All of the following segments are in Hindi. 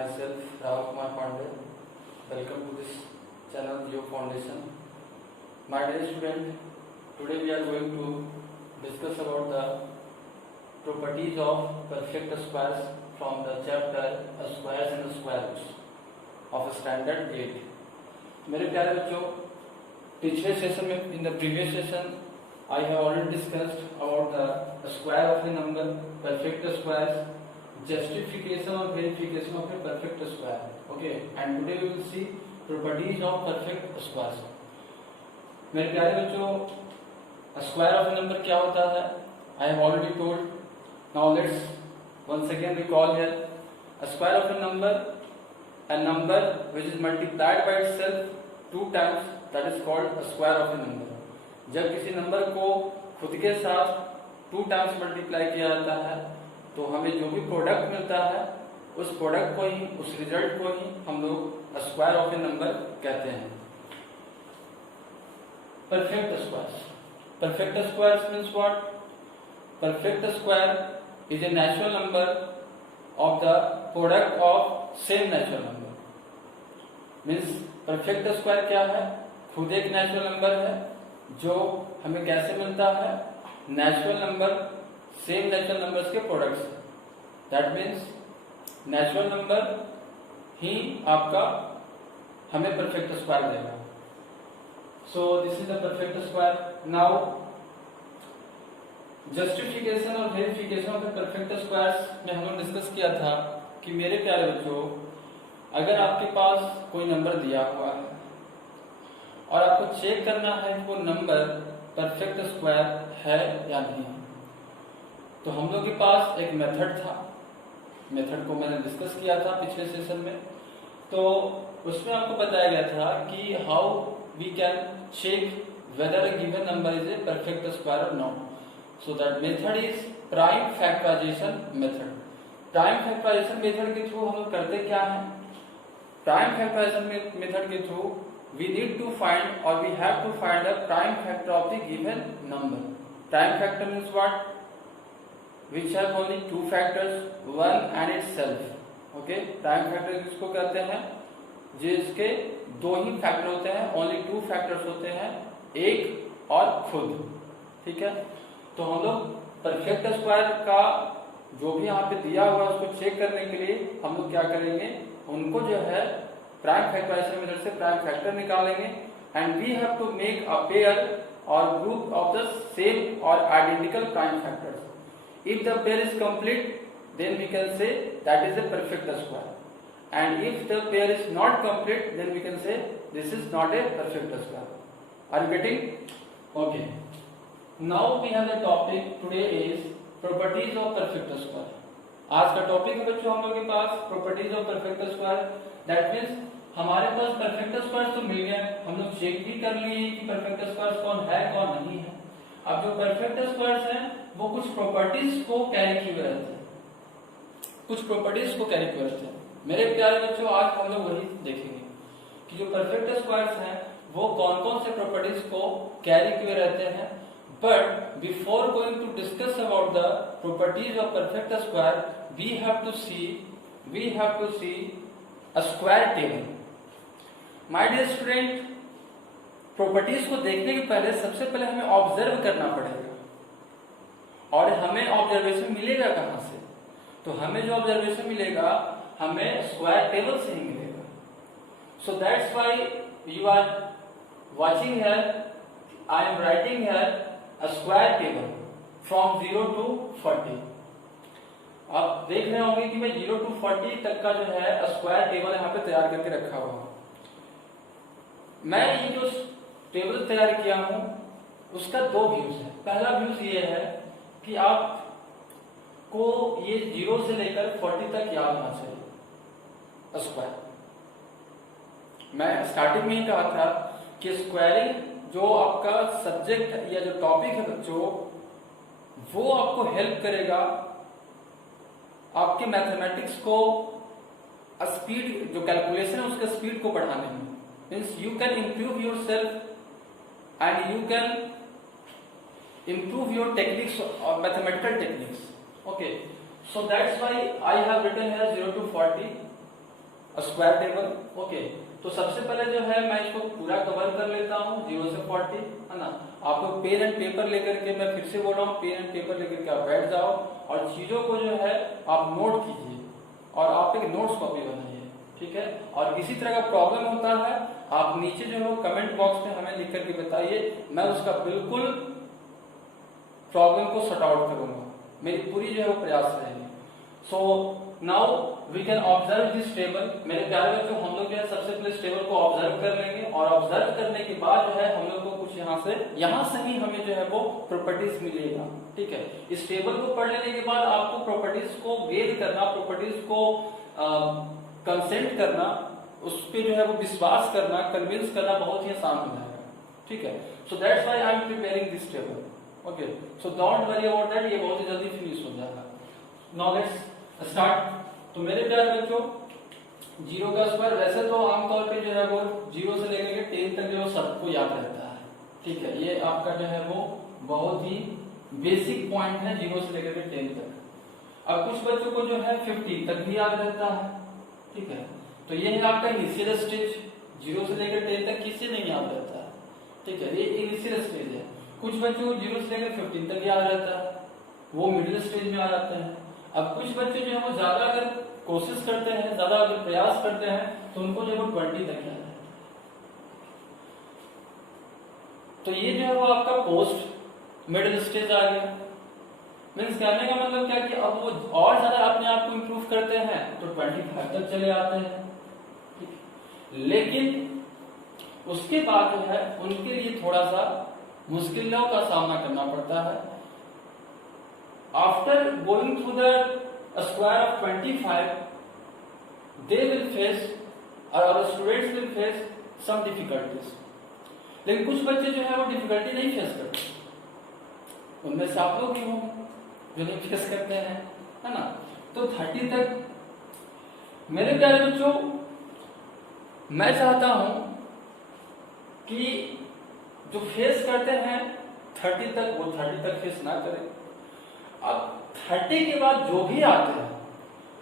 myself Rahul Kumar Pandey. Welcome to this channel Geo Foundation. My dear student, today we are going to discuss about the properties of perfect squares from the chapter Squares and Square Roots of Standard 8. मेरे प्यारे बच्चों, पिछले सेशन में in the previous session I have already discussed about the square of a number, perfect squares, justification or verification of a perfect square. Okay, and today we will see properties of perfect squares. मेरे प्यारे बच्चों, square of a number क्या होता है? I have already told. Now let's once again recall here. A square of a number which is multiplied by itself 2 times, that is called a square of a number. जब किसी नंबर को खुद के साथ 2 टाइम्स मल्टीप्लाई किया जाता है तो हमें जो भी प्रोडक्ट मिलता है उस प्रोडक्ट को ही, उस रिजल्ट को ही हम लोग स्क्वायर ऑफ ए नंबर कहते हैं. Perfect squares. Perfect squares means what? Perfect square is a natural number of the product of same natural number. Means perfect square क्या है? खुद एक नेचुरल नंबर है जो हमें कैसे मिलता है? Natural number same natural numbers के products. That means natural number ही आपका हमें परफेक्ट स्क्वायर देगा. So this is the perfect square. Now justification और verification of the perfect squares में हम लोग डिस्कस किया था कि मेरे प्यारे बच्चों, अगर आपके पास कोई नंबर दिया हुआ है और आपको चेक करना है कि वो नंबर परफेक्ट स्क्वायर है या नहीं, तो हम लोग के पास एक मेथड था. मेथड को मैंने डिस्कस किया था पिछले सेशन में. तो उसमें आपको बताया गया था कि how we can check whether a given number is a perfect square और not. So that method is prime factorization method. Prime factorization method के थ्रू हम लोग करते क्या है? प्राइम फैक्टराइजेशन मेथड के through we need to find or we have to find the prime factor of the given number. Prime factor means what? Which have only 2 factors, one and itself. Okay, prime factor किसको कहते हैं? जिसके 2 ही फैक्टर होते हैं, only 2 फैक्टर्स होते हैं, एक और खुद. ठीक है, तो हम लोग परफेक्ट स्क्वायर का जो भी यहाँ पे दिया हुआ है उसको चेक करने के लिए हम लोग क्या करेंगे? उनको जो है प्राइम फैक्टराइजेशन मेथड से प्राइम फैक्टर निकालेंगे and we have to make a pair or group of the same or identical prime factors. If the pair is complete then we can say that is a perfect square and if the pair is not complete then we can say this is not a perfect square. Are you getting? Okay, now we have the topic today is properties of perfect square. आज का टॉपिक है बच्चों हम लोग के पास properties of perfect square. That means हमारे पास परफेक्ट स्क्वायर तो मिल गया, हम लोग चेक भी कर लिए कि परफेक्ट स्क्वायर कौन है कौन नहीं है. अब जो परफेक्ट स्क्वायर्स हैं वो कुछ प्रॉपर्टीज को कैरी किए रहते हैं, कुछ प्रॉपर्टीज को कैरी किए रहते हैं. मेरे प्यारे बच्चों, आज हम लोग वही देखेंगे कि जो परफेक्ट स्क्वायर्स हैं वो कौन कौन से प्रॉपर्टीज को कैरी किए रहते हैं. But before going to discuss about the properties of perfect square we have to see a square table. My dear student, properties को देखने के पहले सबसे पहले हमें ऑब्जर्व करना पड़ेगा. और हमें ऑब्जर्वेशन मिलेगा कहां से? तो हमें जो ऑब्जर्वेशन मिलेगा हमें स्क्वायर टेबल से ही मिलेगा. So that's why you are watching here. I am writing here a square table from 0 to 40. आप देख रहे होंगे कि मैं 0 to 40 तक का जो है स्क्वायर टेबल यहाँ पे तैयार करके रखा हुआ हूं. मैं ये जो टेबल तैयार किया हूं उसका 2 व्यूज है. पहला व्यूज ये है कि आपको ये 0 से लेकर 40 तक याद होना चाहिए स्क्वायर. मैं स्टार्टिंग में ही कहा था कि स्क्वायरिंग जो आपका सब्जेक्ट या जो टॉपिक है बच्चों, वो आपको हेल्प करेगा आपके मैथमेटिक्स को स्पीड, जो कैलकुलेशन है उसके स्पीड को बढ़ाने में. Means you can improve yourself and you can improve your techniques और mathematical techniques. Okay, So that's why I have written here 0 to 40. Square table. Okay, तो सबसे पहले जो है मैं इसको पूरा कवर कर लेता हूँ 0 से 40, है ना। आप लोग पेन एंड पेपर लेकर के, मैं फिर से बोल रहा हूँ, पेन एंड पेपर लेकर के आप बैठ जाओ और चीजों को जो है आप नोट कीजिए और आप एक नोट्स कॉपी बनाइए, ठीक है। और किसी तरह का प्रॉब्लम होता है आप नीचे जो है कमेंट बॉक्स में हमें लिख करके बताइए, मैं उसका बिल्कुल प्रॉब्लम को सॉर्ट आउट करूंगा, मेरी पूरी जो है वो प्रयास रहेगी। So now we can observe this table. मेरे प्यारे बच्चों, हम लोग जो है सबसे पहले इस टेबल को ऑब्जर्व कर लेंगे और ऑब्जर्व करने के बाद जो है हम लोग को कुछ यहाँ से ही हमें जो है वो प्रॉपर्टीज मिलेगा, ठीक है। इस टेबल को पढ़ लेने के बाद आपको प्रॉपर्टीज को गेन करना, प्रॉपर्टीज को कंसेंट करना, उस पर जो है वो विश्वास करना, कन्विंस करना बहुत ही आसान हो जाएगा, ठीक है। सो that's why I am preparing this table. Okay, so don't worry about that, ये बहुत ही जल्दी फिनिश हो जाएगा। Now let's start. तो मेरे प्यारे बच्चों, 0 का स्क्वायर वैसे तो आमतौर पे जो है वो 0 से लेकर के 10 तक जो सबको याद रहता है, ठीक है। ये आपका जो है वो बहुत ही बेसिक पॉइंट है 0 से लेकर के 10 तक। अब कुछ बच्चों को जो है 50 तक भी याद रहता है, ठीक है। तो ये है आपका इनिशियल स्टेज, 0 से लेकर 10 तक किसी नहीं याद रहता है, ठीक है। ये इनिशियल स्टेज है। कुछ बच्चों को 0 से लेकर 15 तक याद रहता है, वो मिडिल स्टेज में आ जाते हैं। अब कुछ बच्चे जो है वो ज्यादा अगर कोशिश करते हैं, ज्यादा अगर प्रयास करते हैं तो उनको जो है 20 तक याद है। तो ये जो है वो आपका पोस्ट मिडिल स्टेज आ गया। मीन्स कहने का मतलब क्या कि अब वो और ज्यादा अपने आप को इंप्रूव करते हैं तो 25 तक चले आते हैं, लेकिन उसके बाद जो है उनके लिए थोड़ा सा मुश्किलों का सामना करना पड़ता है। After going through the square of 25, they will face, or our students will face some difficulties. लेकिन कुछ बच्चे जो है वो डिफिकल्टी नहीं फेस करते, उनमें से आप लोग भी हो जो नहीं फेस करते हैं, है ना। तो 30 तक मेरे प्यारे बच्चों, मैं चाहता हूं कि जो फेस करते हैं 30 तक, वो 30 तक फेस ना करें। अब 30 के बाद जो भी आते हैं,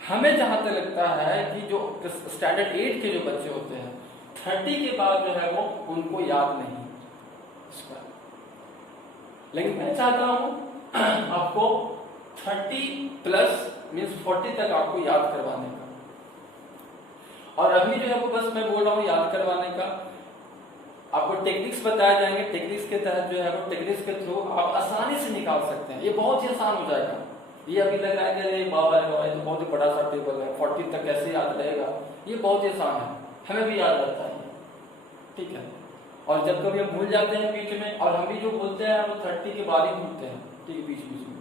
हमें जहां तक लगता है कि जो स्टैंडर्ड 8 के जो बच्चे होते हैं 30 के बाद जो है वो उनको याद नहीं इसका। लेकिन मैं चाहता हूं आपको 30 प्लस मीन्स 40 तक आपको याद करवाने का। और अभी जो है वो बस मैं बोल रहा हूं याद करवाने का, आपको टेक्निक्स बताए जाएंगे, टेक्निक्स के तहत जो है वो टेक्निक्स के थ्रू आप आसानी से निकाल सकते हैं। ये बहुत ही आसान हो जाएगा। ये अभी लग रहा है कि अरे बाबा ये तो बहुत ही बड़ा सा टेबल है, 40 तक कैसे याद रहेगा, ये बहुत ही आसान है, हमें भी याद रहता है, ठीक है। और जब कभी हम भूल जाते हैं बीच में, और हम भी जो बोलते हैं वो 30 के बाद ही भूलते हैं, ठीक है, बीच बीच में,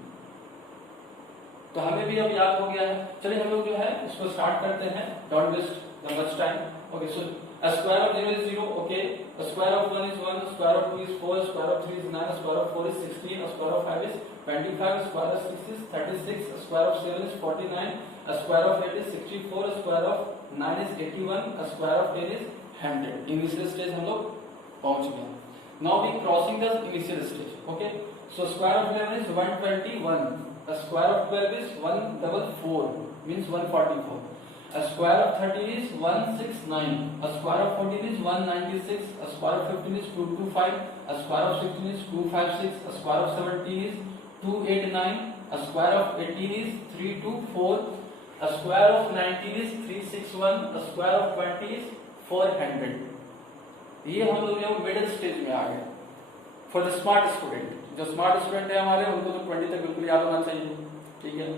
तो हमें भी अब याद हो गया है। चलिए हम लोग जो है इसको स्टार्ट करते हैं, don't waste the much time. Okay, so a square of 0 is 0, okay, a square of 1 is 1, a square of 2 is 4, a square of 3 is 9, a square of 4 is 16, a square of 5 is 25, a square of 6 is 36, a square of 7 is 49, a square of 8 is 64, a square of 9 is 81, a square of 10 is 100। Initial stage हम लोग पहुंच गए। Now we crossing the initial stage. Okay, so square of 11 is 121, a square of 12 is 144 means 144, a square of 13 is 169, a square of 14 is 196, a square of 15 is 225, a square of 16 is 256, a square of 17 is 289, a square of 18 is 324, a square of 19 is 361, a square of 20 is 400। ये हम लोग जो मिडिल स्टेज में आ गए फॉर द स्मार्ट स्टूडेंट। जो स्मार्ट स्टूडेंट है हमारे, उनको तो 20 तक बिल्कुल याद होना चाहिए, ठीक है।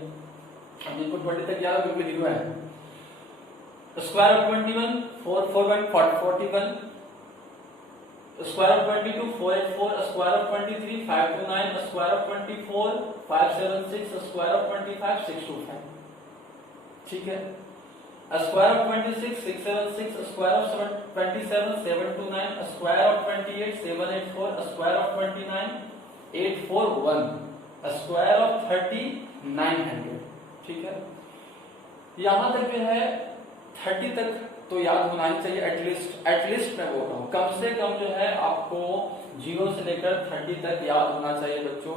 अब जिनको 20 तक याद है बिल्कुल हीरो है। Square of 21 441 41, square of 22 484, a square of 23 529, a square of 24 576, a square of 25 625, ठीक है। A square of 26 676, a square of 27 729, a square of 28 784, a square of 29 841, a square of 30 900, ठीक है। यहां तक जो है 30 तक तो याद होना ही चाहिए, एटलीस्ट मैं बोल रहा हूँ, कम से कम जो है आपको 0 से लेकर 30 तक याद होना चाहिए बच्चों।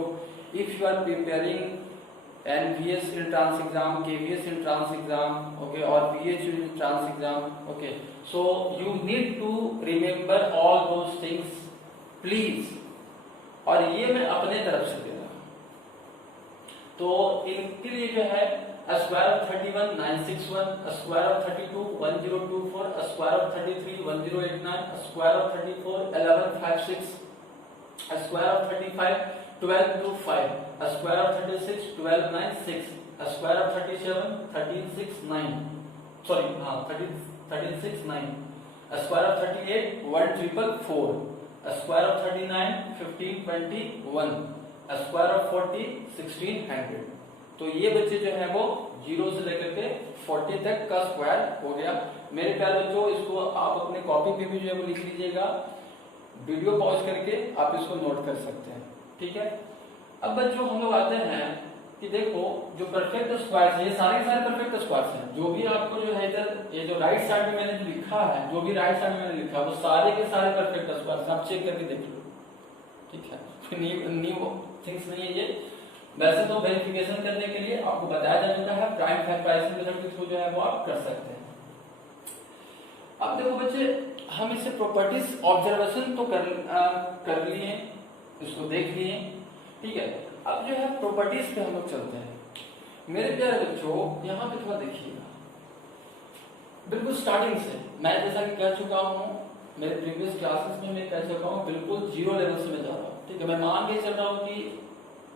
If you are preparing NVS entrance exam, KVS entrance exam, okay, or BHU entrance exam, okay. So you need to remember all those things, please. और ये मैं अपने तरफ से दे रहा हूँ। तो इनके लिए जो है square of 31 961, square of 32 1024, square of 33 1089, square of 34 1156, square of 35 1225, square of 36 1296, square of 37 1369, sorry हाँ 13609, square of 38 1444, square of 39 1521, square of 40 1600। तो ये बच्चे जो है वो 0 से लेकर के 40 तक का स्क्वायर हो गया। मेरे प्यारे बच्चों, इसको आप अपने कॉपी पे भी जो है वो लिख लीजिएगा, वीडियो पॉज करके आप इसको नोट कर सकते हैं, ठीक है। अब बच्चों हम लोग आते हैं कि देखो जो परफेक्ट स्क्वायर्स है, ये सारे के सारे परफेक्ट स्क्वायर्स हैं। जो भी आपको जो है इधर ये जो राइट साइड में मैंने लिखा है, जो भी राइट साइड में मैंने लिखा है वो सारे के सारे परफेक्ट स्क्वायर्स, आप चेक करके देख लो, ठीक है। न्यू थिंग्स नहीं है ये, वैसे तो वेरिफिकेशन करने के लिए आपको बताया जा चुका है, प्राइम फैक्टराइजेशन मेथड के थ्रू जो है वो आप कर सकते हैं। अब देखो बच्चे, हम इससे प्रॉपर्टीज ऑब्जर्वेशन तो कर लिए, इसको देख लिए, ठीक है। अब जो है प्रॉपर्टीज पे हम लोग चलते हैं। मेरे प्यारे बच्चों, यहाँ पे थोड़ा देखिएगा, बिल्कुल स्टार्टिंग से मैं जैसा कि कह चुका हूँ, मेरे प्रीवियस क्लासेस में मैं कह चुका हूँ, बिल्कुल 0 लेवल से मैं जा रहा हूँ, ठीक है। मैं मान के चल रहा हूँ कि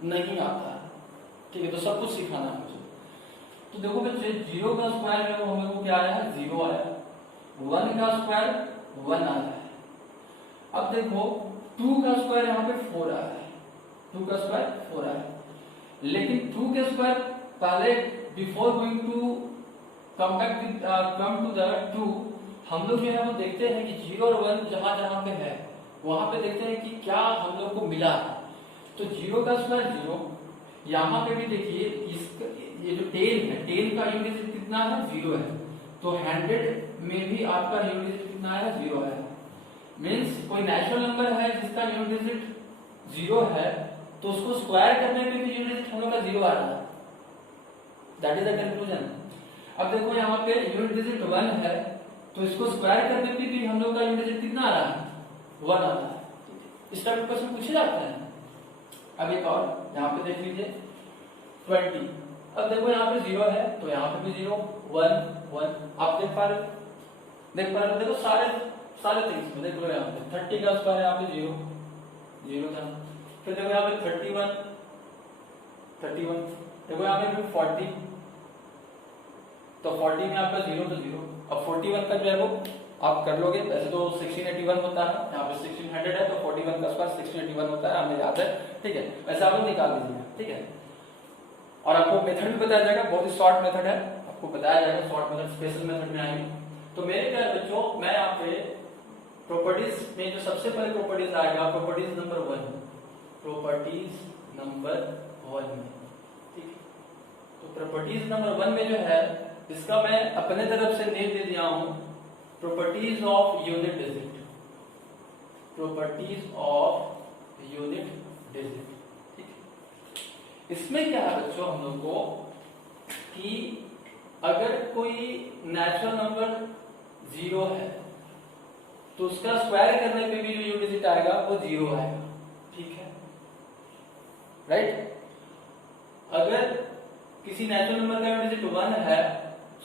नहीं आता है, ठीक है, तो सब कुछ सिखाना है मुझे। तो देखो बच्चे, 0 का स्क्वायर है वो हमें को क्या आया है, 0 आया। 1 का स्क्वायर 1 आया है। अब देखो 2 का स्क्वायर यहाँ पे 4 आया है, 2 का स्क्वायर 4 आया है। लेकिन 2 के स्क्वायर पहले, before going to come to the 2, हम लोग जो है वो देखते हैं कि 0 और 1 जहां जहां पे है वहां पे देखते हैं कि क्या हम लोग को मिला है। तो 0 का स्क्वायर 0, यहाँ पे भी देखिए ये जो टेन है, टेन का यूनिट डिजिट कितना है, 0 है। तो 100 में भी आपका यूनिट डिजिट कितना है, 0 है। मींस कोई नेचुरल नंबर है जिसका यूनिट डिजिट 0 है, तो उसको स्क्वायर करने पे भी यूनिट डिजिट हम लोग का 0 आ रहा है। That is the conclusion. अब देखो यहाँ पे यूनिट डिजिट 1 है, तो इसको स्क्वायर करने पे भी हम लोग का यूनिट डिजिट कितना आ रहा है, 1 आता है। इस टाइप का क्वेश्चन पूछे जाते हैं। अब एक और यहाँ पे देख लीजिए 20। अब देखो यहाँ पे 0 है, तो यहाँ पे भी 0 1 1 आप देख पा रहे हो, देखो सारे थिंग्स में देख लो। यहाँ पे 30 का स्क्वायर यहाँ पे 0 था। फिर देखो यहाँ पे 31 देखो यहाँ पे 40, तो 40 में आपका 0 तो 0। अब 41 का जो है वो आप कर लोगे, वैसे तो 1681 होता है, यहाँ पे 1600 है, तो 41 का स्क्वायर 1681 होता है, हमें याद है, ठीक है। वैसे आप लोग निकाल लीजिए, ठीक है। और आपको मेथड भी बताया जाएगा, बहुत ही शॉर्ट मेथड है, आपको बताया जाएगा शॉर्ट मेथड, स्पेशल मेथड में आएंगे। तो मेरे प्यारे बच्चों, मैं यहाँ पे प्रॉपर्टीज में जो सबसे पहले प्रॉपर्टीज आएगा, प्रॉपर्टीज नंबर 1 में, ठीक है। तो प्रॉपर्टीज नंबर 1 में जो है, इसका मैं अपने तरफ से नेम दे दिया हूं, properties of unit digit, properties of unit digit, ठीक है। इसमें क्या है बच्चों, हम लोग को कि अगर कोई नेचुरल नंबर 0 है, तो उसका स्क्वायर करने पे भी जो यूनिट डिजिट आएगा वो 0 आएगा, ठीक है, राइट। अगर किसी नेचुरल नंबर का यूनिट डिजिट 1 है,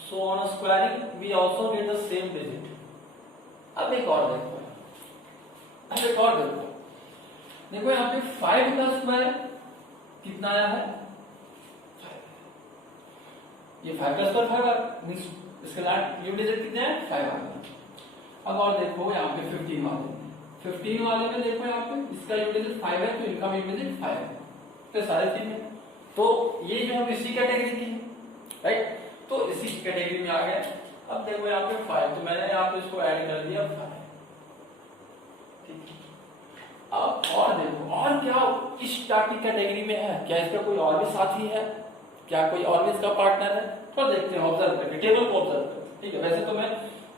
so on a squaring we also get the same digit। अब एक और देखो, देखो यहाँ पे 5 का स्क्वायर कितना आया है, 5। ये 5 का स्क्वायर 5 मींस इसका यूनिट डिजिट कितने हैं, 5 आ गया। अब और देखो यहाँ पे 15 वाले में देखो यहाँ पे इसका यूनिट डिजिट 5 है, तो इनका यूनिट डिजिट 5 है, तो सारे तीन है। तो ये जो हम इसी कैटेगरी की है, राइट, तो इसी कैटेगरी में आ गए। अब देखो यहाँ पे 5, तो मैंने यहाँ पे इसको ऐड कर दिया 5, ठीक है। अब और देखो, और क्या इस टाइप की कैटेगरी में है, क्या इसका कोई और भी साथी है, क्या कोई और भी इसका पार्टनर है, तो देखते हैं, ऑब्जर्व करके, टेबल को ऑब्जर्व करके, ठीक है। वैसे तो मैं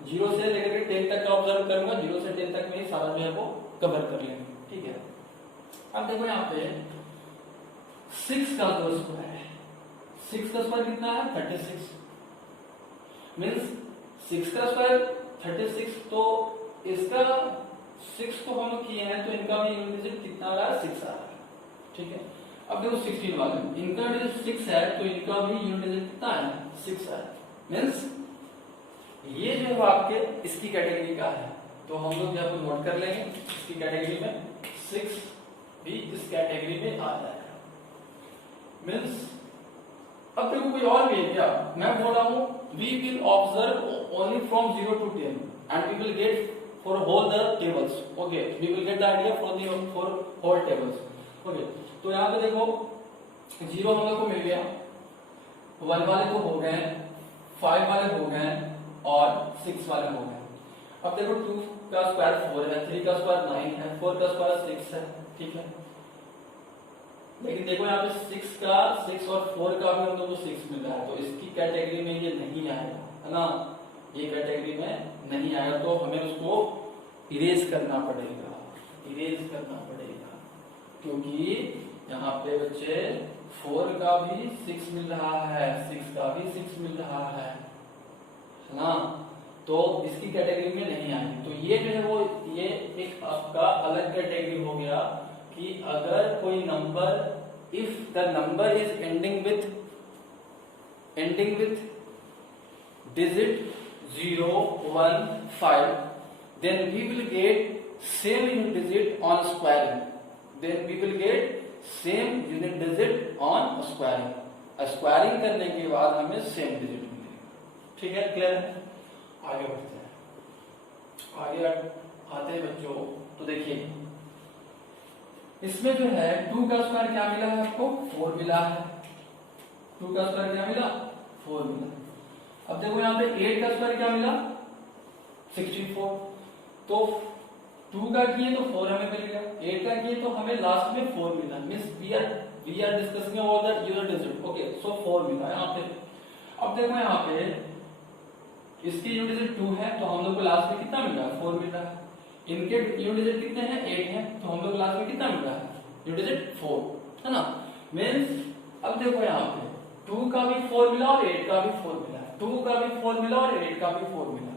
0 से लेकर के 10 तक का ऑब्जर्व करूंगा, 0 से 10 तक में ही सारा जो है वो कवर कर लेंगे, ठीक है। अब देखो यहाँ पे 6 का जो स्क्वायर है, 6 का स्क्वायर कितना है 36, मीन्स 6 का स्क्वायर 36, तो इसका 6 को हम लोग किए हैं तो इनका भी यूनिट डिजिट कितना आ रहा है 6 आ रहा है, ठीक है। अब देखो 16 वाले, इनका डिजिट 6 है तो इनका भी यूनिट डिजिट कितना है 6 है, मीन्स ये जो है आपके इसकी कैटेगरी का है, तो हम लोग यहाँ पर नोट कर लेंगे इसकी कैटेगरी में 6 भी इस कैटेगरी में आ जाएगा, मीन्स अब देखो कोई और भी है क्या, मैं बोल रहा हूँ we will observe only from 0 to 10 and we will get for whole the tables, okay, we will get the idea for whole tables, okay. तो यहाँ पे देखो 0 हम लोग को मिल गया, 1 वाले तो हो गए, 5 वाले हो गए और 6 वाले हो गए। अब देखो 2 का स्क्वायर 4 है, 3 का स्क्वायर 9 है, 4 का स्क्वायर 6 है, ठीक है। लेकिन देखो यहाँ पे 6 का 6 और 4 का भी हम लोग को 6 मिल रहा है, तो इसकी कैटेगरी में ये नहीं आएगा, है ना, ये कैटेगरी में नहीं आएगा, तो हमें उसको इरेज करना पड़ेगा, इरेज करना पड़ेगा, क्योंकि यहाँ पे बच्चे 4 का भी 6 मिल रहा है, 6 का भी 6 मिल रहा है ना, तो इसकी कैटेगरी में नहीं आएगी। तो ये जो है वो ये एक आपका अलग कैटेगरी हो गया कि अगर कोई number, if the number is ending with digit 0, 1, 5, then we will get same unit digit on squaring, then we will get same unit digit on squaring, squaring करने के बाद हमें सेम डिजिट मिलेगा, ठीक है, क्लियर है। आगे बढ़ते हैं, आगे आते हैं बच्चों, तो देखिए इसमें जो है 2 का स्क्वायर क्या मिला है आपको 4 मिला है, 2 का स्क्वायर क्या मिला 4 मिला। अब देखो यहाँ पे 8 का स्क्वायर क्या मिला 64, तो 2 का किए तो 4 हमें मिल गया, 8 का किए तो हमें लास्ट में 4 मिला, means we are discussing about the unit digit, okay, so 4 मिला यहाँ पे। अब देखो यहाँ पे इसकी यूनिट डिजिट 2 है तो हम लोग को लास्ट में कितना मिल रहा है 4 मिल रहा है, इनके यूनिट डिजिट कितने हैं 8 हैं, तो हम लोग लास्ट में कितना मिल रहा है यूनिट डिजिट 4, है ना, मींस अब देखो यहाँ पे 2 का भी 4 मिला और 8 का भी 4 मिला, 2 का भी 4 मिला और 8 का भी 4 मिला,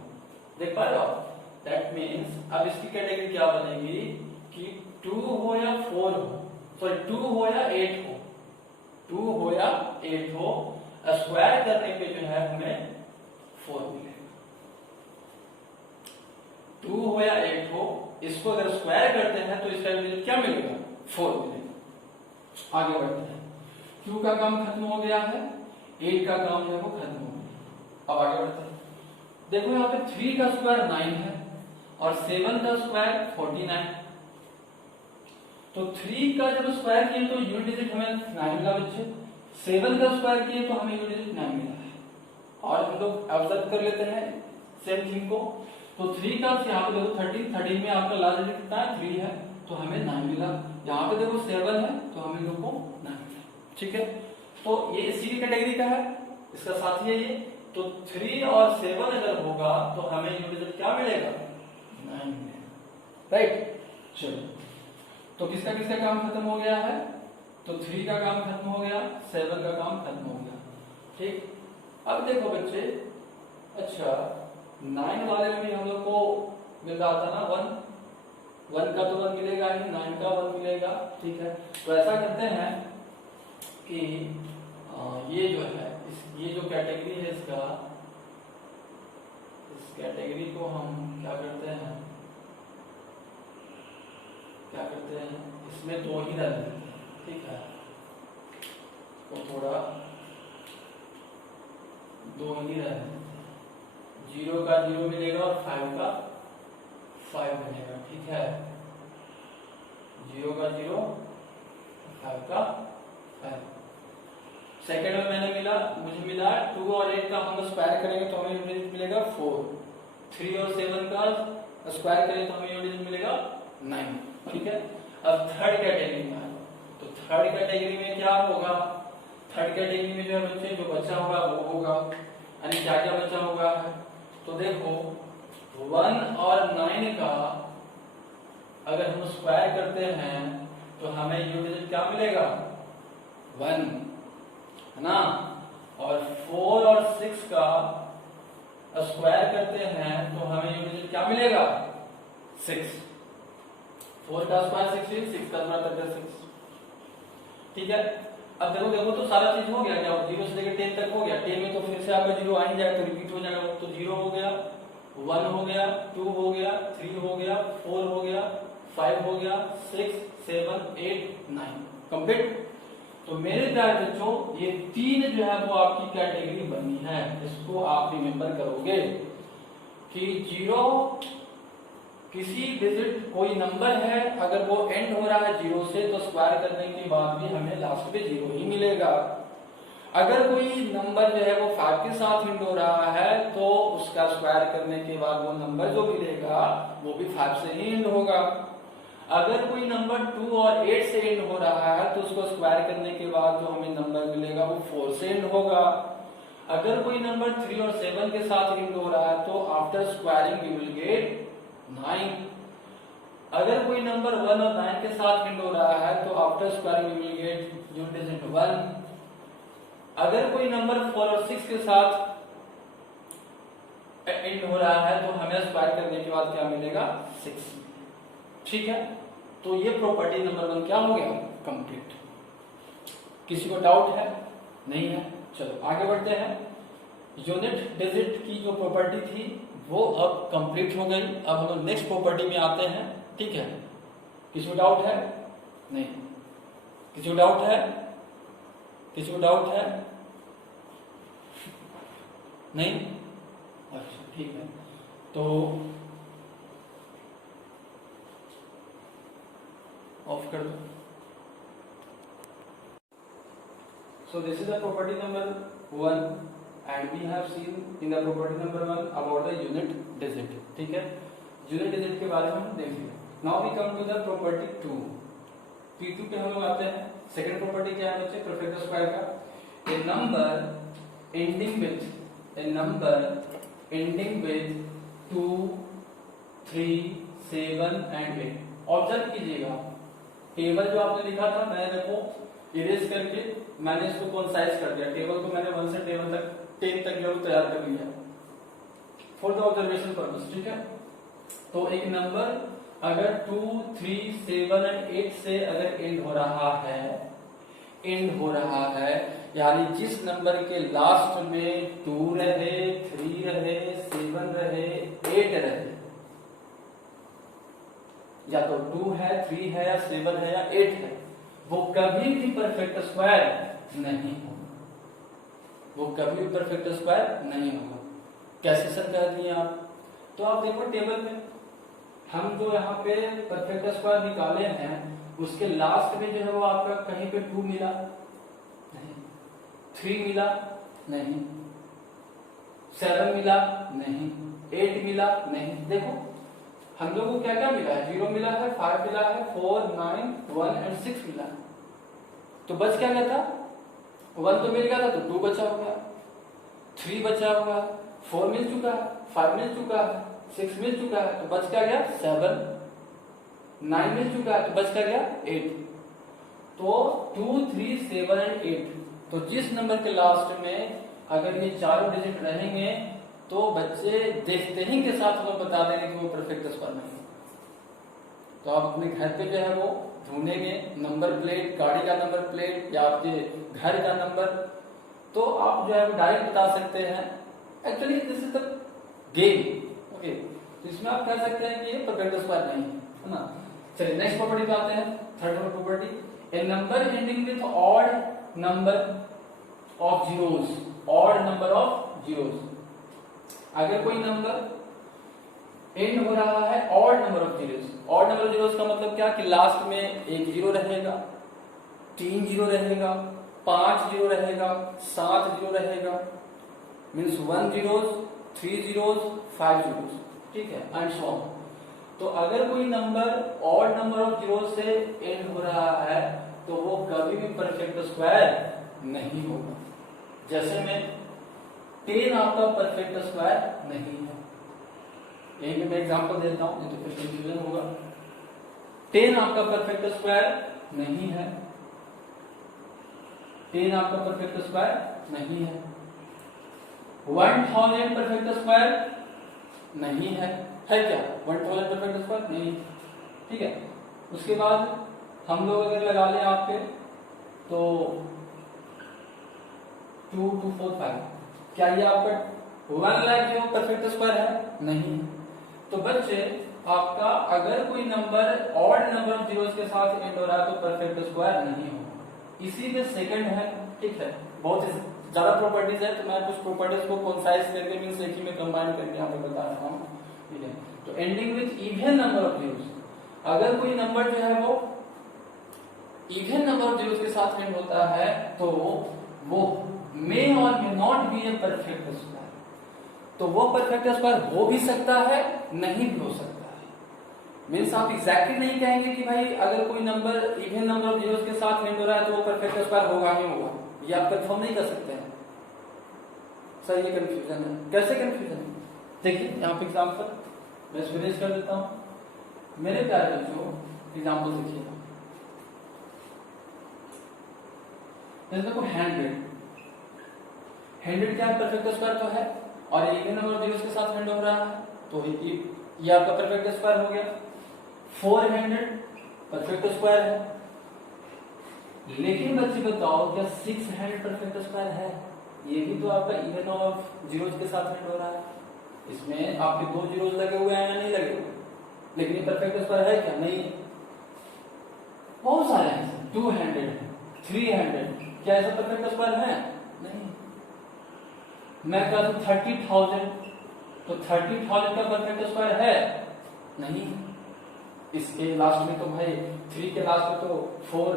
देख पा रहे हो आप। दैट मींस अब इसकी कैटेगरी क्या बनेगी कि 2 हो या 4 हो, सॉरी 2 हो या 8 हो, 2 हो या 8 हो, स्क्वायर करने पे जो है हमें 4 मिलेगा, 2 हो या 8 हो, इसको अगर स्क्वायर करते हैं तो इसका डिजिट क्या मिलेगा 4 मिलेगा। आगे बढ़ते हैं, Q का काम खत्म हो गया है, 8 का काम जो है वो खत्म हो गया। अब आगे बढ़ते हैं, देखो यहाँ पे 3 का स्क्वायर 9 है और 7 का स्क्वायर 49, तो 3 का जब स्क्वायर किए तो यूनिट डिजिट हमें 9 मिला बच्चे, 7 का स्क्वायर किए तो हमें यूनिट डिजिट 9 मिला है, और हम लोग ऑब्जर्व कर लेते हैं सेम थिंग को, तो 3 का यहाँ पे देखो 13 में आपका लास्ट डिजिट कितना है 3 है, तो हमें 9 मिला, यहाँ पे देखो 7 है तो हमें लोग को 9 मिला, ठीक है। तो ये इसी की कैटेगरी का है, इसका साथी है ये, तो 3 और 7 अगर होगा तो हमें यूनिट डिजिट क्या मिलेगा 9 मिलेगा, राइट। चलो, तो किसका किसका काम खत्म हो गया है, तो 3 का काम खत्म हो गया, 7 का काम खत्म हो गया, ठीक। अब देखो बच्चे, अच्छा 9 वाले में भी हम लोग को मिल रहा था ना 1 का तो 1 मिलेगा ही, 9 का 1 मिलेगा, ठीक है। तो ऐसा करते हैं कि ये जो है ये जो कैटेगरी है इसका, इस कैटेगरी को हम क्या करते हैं इसमें 2 ही रख देते हैं, ठीक है, तो थोड़ा 2 ही रख देते हैं, 0 का 0 मिलेगा और 5 का 5 बनेगा, ठीक है, 0 का 0, 5 का 5। सेकेंड में मुझे मिला 2 और 8 का हम स्क्वायर करेंगे तो हमें यूनिट मिलेगा 4, 3 और 7 का स्क्वायर करेंगे तो हमें यूनिट मिलेगा 9, ठीक है। अब थर्ड कैटेगरी में आए, तो थर्ड कैटेगरी में क्या होगा, थर्ड कैटेगरी में जो है बच्चे जो बचा होगा वो होगा, यानी क्या क्या बचा होगा है, तो देखो 1 और 9 का अगर हम स्क्वायर करते हैं तो हमें यूनिट क्या मिलेगा 1, है ना, और 4 और 6 का स्क्वायर करते हैं तो हमें यूनिट क्या मिलेगा 6। 4 का स्क्वायर 16, 6 का स्क्वायर 36। ठीक है, अब देखो तो सारा चीज हो गया क्या, 0 से लेकर 10 तक हो गया। 10 में तो फिर से आपका 0 आ ही जाएगा, तो रिपीट हो जाएगा। तो 0 हो गया, 1 हो गया, 2 हो गया, 3 हो गया, 4 हो गया, 5 हो गया, 6, 7, 8, 9 कंप्लीट। तो मेरे प्यारे बच्चों ये 3 जो है वो आपकी कैटेगरी बनी है। इसको आप रिमेंबर करोगे कि 0 किसी डिजिट कोई नंबर है, अगर वो एंड हो रहा है 0 से तो स्क्वायर करने के बाद भी हमें लास्ट पे 0 ही मिलेगा। अगर कोई नंबर जो है वो 5 के साथ एंड हो रहा है तो उसका स्क्वायर करने के बाद वो नंबर जो मिलेगा वो भी 5 से ही एंड होगा। अगर कोई नंबर 2 और 8 से एंड हो रहा है तो उसको स्क्वायर करने के बाद जो हमें नंबर मिलेगा वो 4 से एंड होगा। अगर कोई नंबर 3 और 7 के साथ एंड हो रहा है तो after squaring you will get 9। अगर कोई नंबर 1 और 9 के साथ एंड हो रहा है तो after squaring you will get unit digit 1। अगर कोई नंबर 4 और 6 के साथ एंड हो रहा है तो हमें स्क्वायर करने के बाद क्या मिलेगा 6। ठीक है, तो ये प्रॉपर्टी नंबर 1 क्या हो गया कंप्लीट। किसी को डाउट है? नहीं है? चलो आगे बढ़ते हैं। यूनिट डिजिट की जो प्रॉपर्टी थी वो अब कंप्लीट हो गई। अब हम नेक्स्ट प्रॉपर्टी में आते हैं। ठीक है, किसी को डाउट है? नहीं। किसी को डाउट है? किसी को डाउट है? नहीं? अच्छा ठीक है, तो ऑफ कर दो। So this is the property number 1 and we have seen in the property number 1 about the unit digit. ठीक है, यूनिट डिजिट के बारे में हम देख लिया। Now we come to the property 2। P2 पे हम लोग आते हैं। सेकंड प्रॉपर्टी क्या है बच्चे परफेक्ट स्क्वायर का? A number ending with 2, 3, 7 and 8। Observe कीजिएगा टेबल जो आपने लिखा था मैंने देखो इरेज करके मैंने इसको कॉन्साइज कर दिया। टेबल को मैंने 1 से टेबल तक 10 तक जो तैयार कर लिया फॉर द ऑब्जर्वेशन पर्पस। ठीक है, तो एक नंबर अगर 2, 3, 7 एंड 8 से अगर एंड हो रहा है यानी जिस नंबर के लास्ट में 2 रहे, 3 रहे, 7 रहे, 8 रहे, या तो 2 है, 3 है, या 7 है, या 8 है, वो कभी भी परफेक्ट स्क्वायर नहीं होगा। वो कभी भी परफेक्ट स्क्वायर नहीं होगा। कैसे सर कह दिए आप? तो आप देखो टेबल में हम जो यहाँ पे परफेक्ट स्क्वायर निकाले हैं उसके लास्ट में जो है वो आपका कहीं पे 2 मिला नहीं, 3 मिला नहीं, 7 मिला नहीं, 8 मिला नहीं। देखो हम लोगों को क्या क्या मिला है? 0 मिला है, 5 मिला है, 4, 9, 1 एंड 6 मिला है। तो बच क्या गया था? 1 तो मिल गया था तो 2 बचा हुआ, 3 बचा हुआ, 4 मिल चुका है, 5 मिल चुका है, 6 मिल चुका है, तो बच क्या गया 7, 9 मिल चुका है तो बच क्या गया 8। तो 2, 3, 7 एंड 8, तो जिस नंबर के लास्ट में अगर ये चारों डिजिट रहेंगे तो बच्चे देखते ही के साथ वो बता देंगे कि वो परफेक्ट स्क्वायर नहीं है। तो आप अपने घर पे जो है वो ढूंढेंगे नंबर प्लेट, गाड़ी का नंबर प्लेट या आपके घर का नंबर, तो आप जो है वो डायरेक्ट बता सकते हैं। Actually this is the game. Okay, तो इसमें आप कह सकते हैं कि ये परफेक्ट स्क्वायर नहीं है ना। चलिए नेक्स्ट प्रॉपर्टी पे आते हैं। Third property, A number ending with odd number of zeros, odd number of zeros. अगर कोई नंबर एंड हो रहा है odd number of zeros, odd number of zeros का मतलब क्या कि लास्ट में एक जीरो रहेगा, 3 जीरो रहेगा, 5 जीरो रहेगा, 7 जीरो रहेगा, मीन्स 1 जीरोस, 3 जीरोस, 5 जीरोस। ठीक है, एंड सो ऑन। तो अगर कोई number odd number of zero से एंड हो रहा है तो वो कभी भी परफेक्ट स्क्वायर नहीं होगा। जैसे मैं 10 आपका परफेक्ट स्क्वायर नहीं है, यही मैं एग्जांपल देता हूं नहीं तो फिर कंफ्यूजन होगा। 10 आपका परफेक्ट स्क्वायर नहीं है, 10 आपका परफेक्ट स्क्वायर नहीं है। 1000 परफेक्ट स्क्वायर नहीं है क्या? 1000 परफेक्ट स्क्वायर नहीं, ठीक है। उसके बाद हम लोग अगर लगा लें आपके तो 2 2 4 5, क्या ये आपका 1 लाख जो परफेक्ट स्क्वायर है? नहीं। तो बच्चे आपका अगर कोई number odd number of zeros के साथ एंड हो रहा है तो परफेक्ट स्क्वायर नहीं होगा। इसी में सेकंड है, ठीक है। बहुत ही ज्यादा प्रॉपर्टीज है तो मैं कुछ प्रॉपर्टीज को कंसाइज करके मींस एक ही में कंबाइन करके यहाँ पे बता रहा हूँ, ठीक है। तो ending with even number of zeros, अगर कोई नंबर जो है वो इवन नंबर ऑफ जीरोस के साथ एंड होता है तो वो मे और may not be A perfect square. तो वो परफेक्ट स्क्वायर हो भी सकता है, नहीं भी हो सकता है। मीन्स आप एग्जैक्टली नहीं कहेंगे कि भाई अगर कोई number even number of zeros के साथ एंड हो रहा है तो वो परफेक्ट स्क्वायर होगा ही होगा, ये आप कंफर्म नहीं कर सकते हैं। सर ये कंफ्यूजन है। कैसे कंफ्यूजन है? देखिए यहाँ पे एग्जांपल मैं इसको रेज कर देता हूँ। मेरे प्यारे बच्चों एग्जांपल देखिए, जैसे देखो 100 क्या है? परफेक्ट स्क्वायर तो है और इवन नंबर ऑफ जीरोस के साथ एंड हो रहा है तो ये आपका परफेक्ट स्क्वायर हो गया। 400 परफेक्ट स्क्वायर है, लेकिन बच्चे बताओ क्या 600 परफेक्ट स्क्वायर है? ये भी तो आपका इवन ऑफ जीरोस के साथ एंड हो रहा है। इसमें आपके 2 जीरोस लगे हुए हैं या नहीं लगे हुए, लेकिन ये परफेक्ट स्क्वायर है क्या? नहीं। बहुत सारे हैं, 200 300, क्या ऐसा परफेक्ट स्क्वायर है? नहीं। मैं कहता हूं 30,000, तो 30,000 का परफेक्ट स्क्वायर है? नहीं। इसके लास्ट में तो भाई 3 के लास्ट में तो 4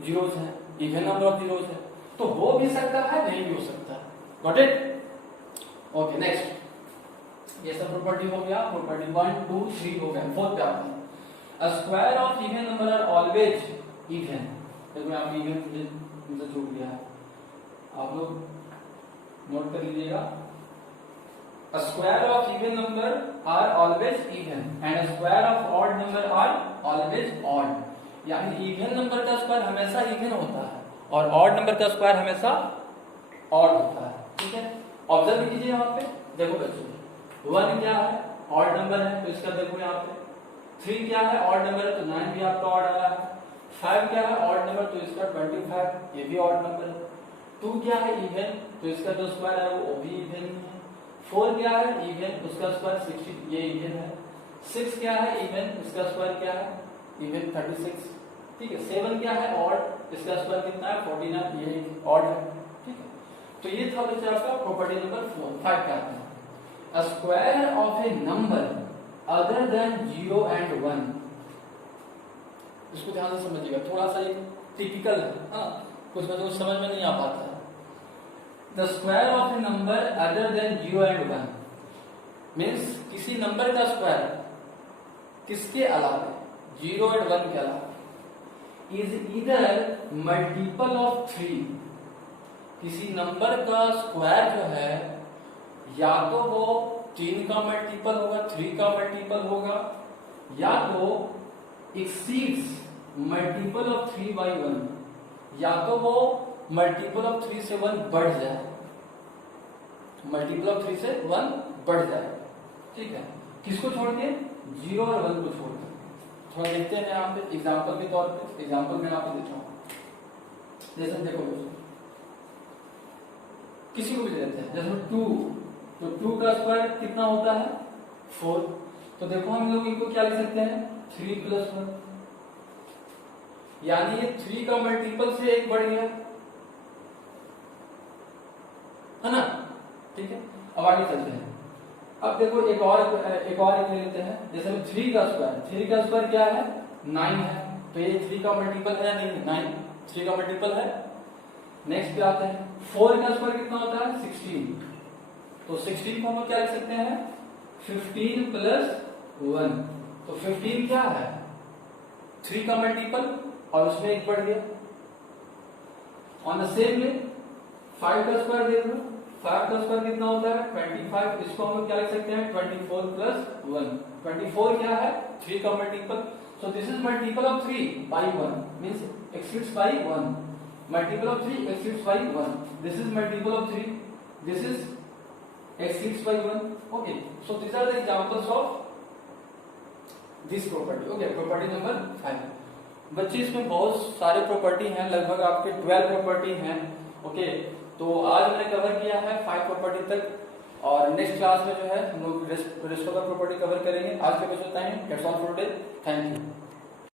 जीरोस हैं, इवन नंबर ऑफ जीरोस है, तो हो भी सकता है, नहीं भी हो सकता। Got it? ओके नेक्स्ट, ये सब प्रॉपर्टी हो गया। प्रॉपर्टी 1 2 3 हो गया। 4 पे आते हैं। A square of even number are always even. देखो यहाँ पे इवन से जोड़ दिया है, आप लोग नोट कर लीजिएगा। A square of even number are always even and a square of odd number are always odd। यानी इवन नंबर का स्क्वायर हमेशा इवन होता है और ऑड नंबर का स्क्वायर हमेशा ऑड होता है, ठीक है। ऑब्जर्व कीजिए यहाँ पे, देखो बच्चों 1 क्या है? ऑड नंबर है तो इसका देखो यहाँ पे। 3 क्या है? ऑड नंबर है तो 9 भी आपका ऑड आया है। 5 क्या है? ऑड नंबर तो इसका 25, ये भी ऑड नंबर है। 2 क्या है? इवन, तो इसका जो स्क्वायर है वो भी इवन है। 4 क्या है? इवन, उसका स्क्वायर 60, ये इवन है। 6 क्या है? इवन, इसका स्क्वायर क्या है? इवन 36, ठीक है। 7 क्या है? ऑड, इसका स्क्वायर कितना है? 49, ये ऑड है, ठीक है। तो ये था बच्चे आपका प्रॉपर्टी नंबर 4। 5 क्या है? A square of a number other than 0 and 1। इसको ध्यान से समझिएगा, थोड़ा सा ये टिपिकल है, हाँ, कुछ बच्चों को समझ में नहीं आ पाता है। The square of a number other than 0 and 1 means किसी नंबर का स्क्वायर किसके अलावा, 0 और 1 के अलावा, is either multiple of 3। किसी नंबर का स्क्वायर जो है या तो वो 3 का मल्टीपल होगा, 3 का मल्टीपल होगा, या तो exceeds मल्टीपल ऑफ 3 by 1, या तो वो मल्टीपल ऑफ 3 से 1 बढ़ जाए, मल्टीपल ऑफ 3 से 1 बढ़ जाए, ठीक है। किसको छोड़ के? 0 और 1 को छोड़ के। थोड़ा देखते हैं यहाँ पे एग्जांपल के तौर पे, एग्जांपल मैं आपको देता हूँ। जैसे देखो किसी को भी लेते हैं, जैसे 2, तो 2 का स्क्वायर कितना होता है? 4। तो देखो हम लोग इनको क्या लिख सकते हैं? 3 + 1, यानी ये 3 का मल्टीपल से 1 बढ़ गया, है ना, ठीक है। अब आगे चलते हैं। अब देखो एक और ले लेते हैं, जैसे 3 का स्क्वायर क्या है? 9 है, तो ये 3 का मल्टीपल है या नहीं? 9 3 का मल्टीपल है। नेक्स्ट पे आते हैं, 4 का स्क्वायर कितना होता है? 16। तो 16 को हम क्या लिख सकते हैं? 15 + 1। तो 15 क्या है? 3 का मल्टीपल और उसमें 1 बढ़ गया। ऑन द सेम वे 5 का स्क्वायर देख लो, 5 का स्क्वायर कितना होता है? 25। इसको हम क्या लिख सकते हैं? 24 + 1। 24 क्या है? 3 का multiple, so this is multiple of 3 by 1 means exceeds by 1। multiple of 3 exceeds by 1. This is multiple of 3. This is exceeds by 1. Okay, so these are the examples of this property. Okay, property number 5. बच्चे इसमें बहुत सारे प्रॉपर्टी हैं, लगभग आपके 12 प्रॉपर्टी हैं. ओके, तो आज हमने कवर किया है 5 प्रॉपर्टी तक, और नेक्स्ट क्लास में जो है हम लोग rest of the property cover करेंगे. आज के बच्चों time that's all for today. Thank you.